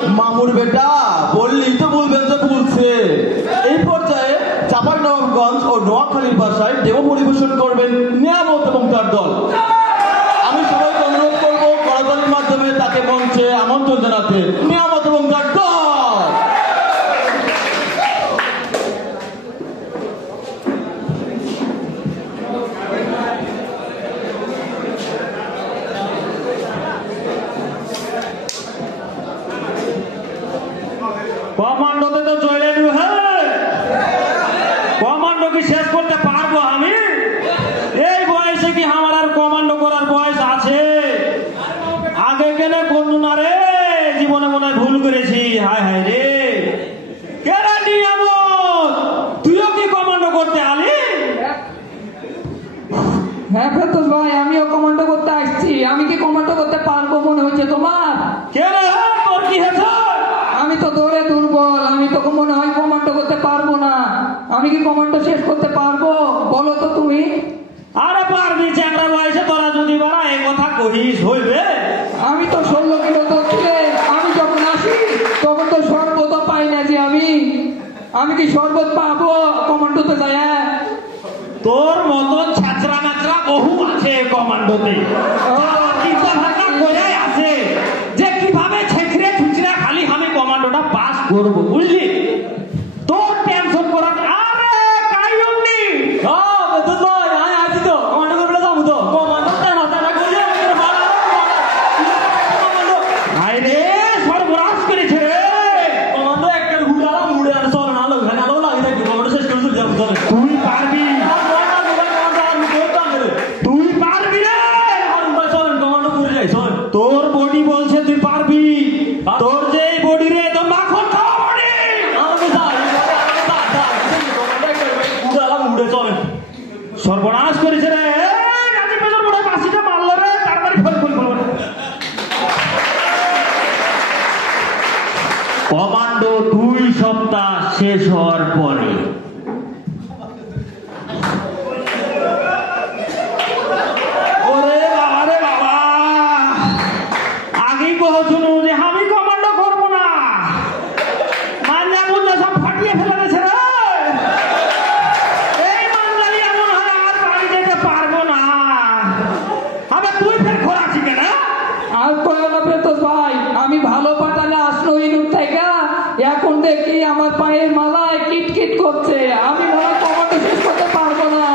মামুর বেটা বললি তো বলবেন যে বলছে। এই পর্যায়ে চাঁপাইনবাবগঞ্জ ও নোয়াখালীর ভাষায় ডেমো পরিবেশন করবেন নিয়ামত এবং তার দল। আমি সবাইকে অনুরোধ করবো করতালির মাধ্যমে তাকে মঞ্চে আমন্ত্রণ জানাতে। নিয়ামত এবং তার দল। কমান্ডোতে তো চলে নি। কমান্ডো কি শেষ করতে পারবো আমি? এই বয়সে কি আমার আর কমান্ডো করার বয়স আছে? আগে কেন করলু না রে? জীবনে মনে হয় ভুল করেছি। হায় হায় রে, কেরা নিয়ামত, তুইও কি কমান্ডো করতে আলি? হ্যাঁ ফেরদৌস ভাই, আমিও কমান্ডো করতে আসছি। আমি কি কমান্ডো করতে পারবো মনে হচ্ছে তোমার? কেন তোর কি হয়েছে? আমি তো দৌড়ে দুর্বল, আমি তো মনে হয় কমান্ডো করতে পারবো না। আমি কি কমান্ডো শেষ করতে পারবো বলো তো তুমি? আরে পারবি, চ্যাংড়া বয়সে তোরা যদি বাড়া এই কথা কহিস হইবে? আমি তো 16 কিলো দৌড়ছিলে। আমি যখন আসি তখন তো শরবত পাই না যে আমি কি শরবত পাবো কমান্ডোতে যায়? তোর মতন ছাত্রা নাচরা বহু আছে কমান্ডোতে। চিন্তা ভাবনা করে আছে যে কিভাবে ছেঁচড়ে ছুচড়ে খালি আমি কমান্ডোটা পাস করবো, বুঝলি? তোর টেনশন করা আরে কাইয়ম নি। বেদুস ভাই আমি আছি তো, কমান্ডো করবে যাবো তো। কমান্ডো টানা টানা করে কমান্ডো আরে সর্বনাশ করেছে রে। কমান্ডো একটা ঘুরালা মুড়ে আর চল না লোক না লোক লাগে দেখি কমান্ডো শেষ করে চলে যাবো। তুই পারবি, তুই পারবি রে। তোর বডি বলছে তুই পারবি। তোর যে বডি রে, তোর মাখন খাওয়া বডি। সর্বনাশ করেছে রে। পাশিটা মারল রে, তাড়াতাড়ি ফল ফল ফল। কমান্ডো 2 সপ্তাহ শেষ হওয়ার পরে আমি কমান্ডো করবো না। মাঞ্জা মুঞ্জা সব ফাটিয়ে ফেলে দিয়েছে রে। এই মাঞ্জালি এমন হয় আর বাড়ি যেতে পারবো না। আবার তুই ফের খোরাছি কেন? আর কয়ো না ফেরদৌস ভাই, আমি ভালো পাঠালে আসলো ইনুর থেকে। এখন দেখি আমার পায়ের মালায় কিটকিট করছে। আমি মনে হয় কমান্ডো শেষ করতে পারবো না।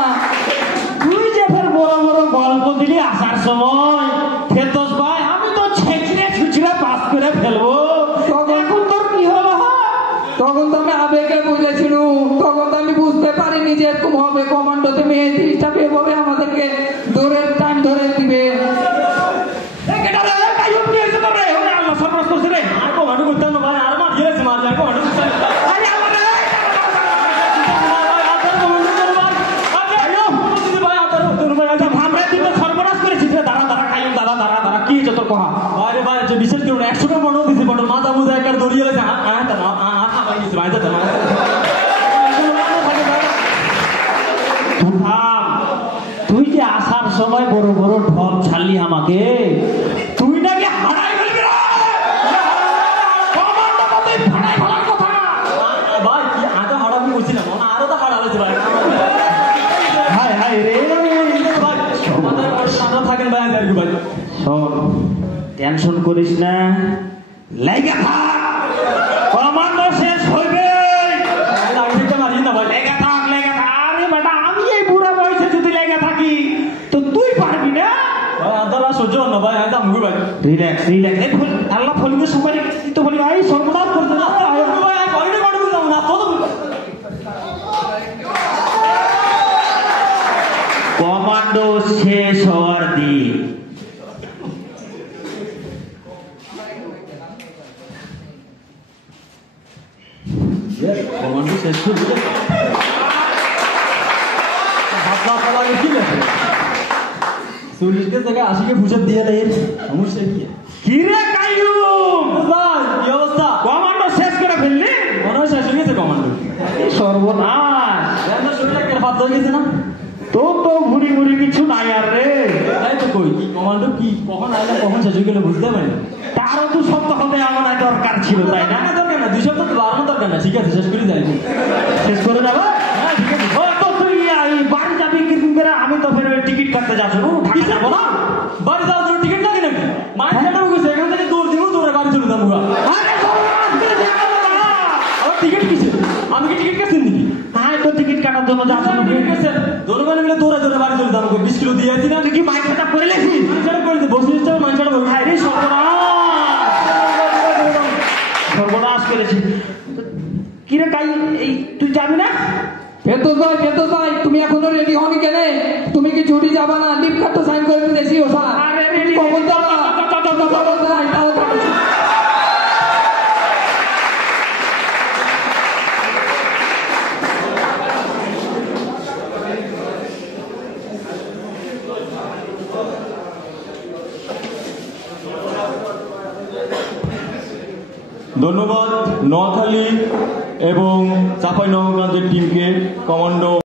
তুই যে ফের বড় বড় গল্প দিলি আসার সময়। ফেরদৌস ভাই আমি তো ছেঁচড়ে ছুচড়ে পাস করে ফেলবো। এখন তোর কি হলো? তখন তো আমি আবেগে বুঝেছিল, তখন তো আমি বুঝতে পারিনি যে এরকম হবে। কমান্ডোতে মেয়ে 30টা পেয়ে পাবে, আমাদেরকে দৌড়ের টাইম ধরে দিবে। বিশেষ করে 100টা মনে দিচ্ছে বড় মাথা মুজা একটা দড়িয়ে গেছে। তুই যে আসার সময় বড় বড় ঢল ছাড়লি আমাকে, তুই নাকি হারাই ফেলবি রে। কমান্ডো কত ফাড়াই ফেলার কথা না ভাই। কি আগে হারাবি বলছি না, মনে আরো তো হারালেছে ভাই। হায় হায় রে ভাই, আমাদের সাথে থাকেন ভাই। আমি ভাই শোন, টেনশন করিস না, লেগে থাক। কমান্ডো শেষ হইবে। মারি না ভাই, লেগে থাক লেগে থাক। আরে বেটা আমি এই বুড়া বয়সে যদি লেগে থাকি তো তুই পারবি না ভাই। আদালা সহ্য না ভাই, একদম ভাই রিল্যাক্স রিল্যাক্স। এই ফুল আল্লাহ ফলকে সবাই তো বলি ভাই সর্বনাশ করতে না ভাই। কয়টা কয়টা যাবো না তো। কমান্ডো শেষ হওয়ার দিন কমান্ডো শেষ হয়ে গেল। হাতলা পালা কি লেখে 40 কে জায়গায় 80 কে ফুসত দিয়ে দেয়। সমস্যা কি রে কাইয়ুম? কি অবস্থা? কমান্ডো শেষ করে ফেললি? মনে হয় শেষ হয়ে গেছে কমান্ডো। সর্বনাশ, শরীরটা কেন বাদ হয়ে গেছে না? তোর তো ঘুরি ঘুরি কিছু নাই আর রে। তাই তো কই কি কমান্ডো কি কখন আইলে কখন শেষ হয়ে গেলে বুঝতে পারি। তারও 2 সপ্তাহ হতে আমার দরকার ছিল, তাই না? দরকার না, 2 সপ্তাহ তো বাড়ানো দরকার না। ঠিক আছে, শেষ করে যাই। শেষ করে যাবো? হ্যাঁ, ঠিক আছে। তো তুই বাড়ি যাবি কিরকম করে? আমি তো ফের টিকিট কাটতে যাচ্ছি, ঢাকা যাবো না। বাড়ি যাওয়ার জন্য টিকিট লাগে নাকি? মায়ের ম্যাডাম গেছে, এখান থেকে দৌড় দিব, দৌড়ে বাড়ি চলে যাবো। টিকিট কিসে? আমি কি টিকিট কাটছেন নাকি? হ্যাঁ, তো টিকিট কাটার জন্য যাচ্ছি। দৌড়ে মিলে দৌড়ে দৌড়ে বাড়ি চলে যাবো। 20 কিলো দিয়ে আছি না? তুই কি মাইক সেটা করে লেখিস? মাইক করে বসে মাইক সেটা বল। হ্যাঁ রে, সর্বনাশ করেছি। কিরে কাই, এই তুই যাবি না? ফেরদৌস ভাই তুমি এখনো রেডি হনি কেন? তুমি কি ছুটি যাবা না? লিভ কার্ড সাইন করে দিয়েছি ওসা। আরে রেডি কখন যাবা? ধন্যবাদ নোয়াখালী এবং চাঁপাইনবাবগঞ্জের টিমকে, কমান্ডো